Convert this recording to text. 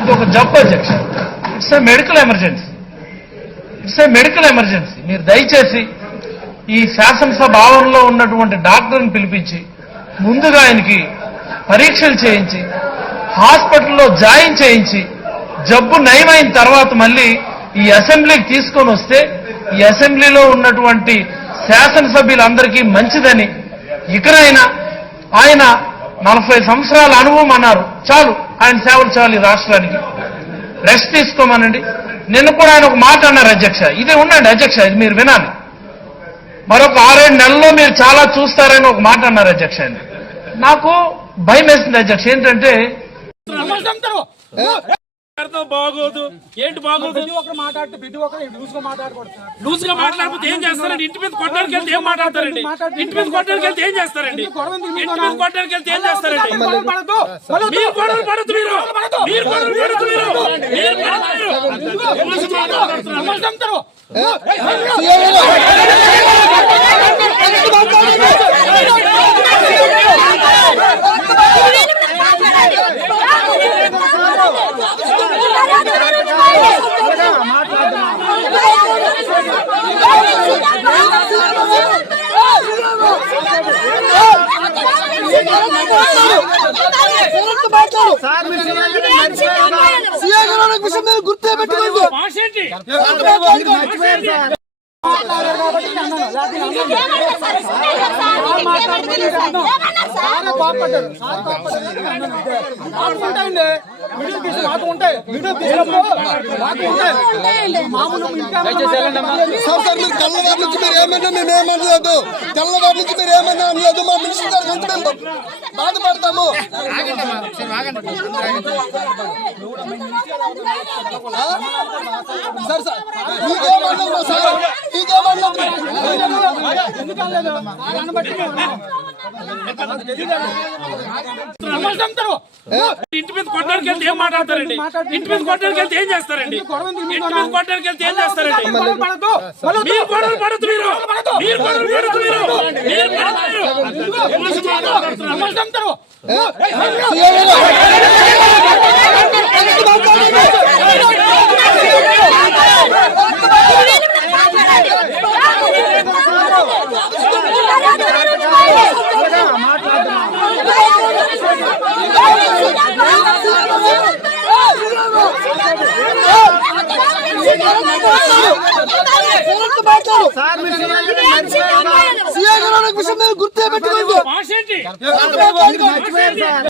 ఇది ఒక జబ్బు అధ్యక్ష. It's a medical emergency. మీరు దయచేసి ఈ శాసనసభ ఆవరణలో ఉన్నటువంటి డాక్టర్ని పిలిపించి ముందుగా ఆయనకి పరీక్షలు చేయించి హాస్పిటల్లో జాయిన్ చేయించి జబ్బు నయమైన తర్వాత మళ్ళీ ఈ అసెంబ్లీకి తీసుకొని వస్తే ఈ అసెంబ్లీలో ఉన్నటువంటి శాసనసభ్యులందరికీ మంచిదని, ఇకనైనా ఆయన 40 సంవత్సరాల అనుభవం అన్నారు, చాలు ఆయన సేవలు చాలు ఈ రాష్ట్రానికి, రెస్ట్ తీసుకోమనండి. నిన్న కూడా ఆయన ఒక మాట అన్నారు అధ్యక్ష, ఇదే ఉండండి అధ్యక్ష, ఇది మీరు వినాలి. మరొక 6-7 నెలల్లో మీరు చాలా చూస్తారని ఒక మాట అన్నారు అధ్యక్ష. నాకు భయం వేసింది అధ్యక్ష. ఏంటంటే బాగోదు ఏంటి బాగోదు లూజ్ గా మాట్లాడితే ఏం చేస్తారండి? ఇంటి మీద కొట్టడానికి వెళ్తే ఏం మాట్లాడతారండి? ఇంటి మీద కొట్టడానికి వెళ్తే ఏం చేస్తారండి? ఇంటి మీద కొట్టడానికి వెళ్తే ఏం చేస్తారండి? మీరు గొడవలు పడద్దు, మీరు గొడవలు పడద్దు, గుర్తే పెట్టుకోండి. తెల్లవారి నుంచి మీరు ఏమన్నా మేమేమనలేదు, తెల్లవారి నుంచి మీరు ఏమన్నా అనలేదు. మా మినిస్టర్ గారు ఎంత మేము బాధపడతాము. సార్ సార్ మీకేమన్నా సార్ ఇంటి మీద కొట్టడానికి వెళ్తే ఏం మాట్లాడతారండి? ఇంటి మీద కొట్టడానికి వెళ్తే ఏం చేస్తారండి? ఇంటి మీద కొట్టడానికి వెళ్తే ఏం చేస్తారండి? మీరు గొడవలు పడద్దు, మీరు గొడవలు పడద్దు, గుర్తే పెట్టుకోండి.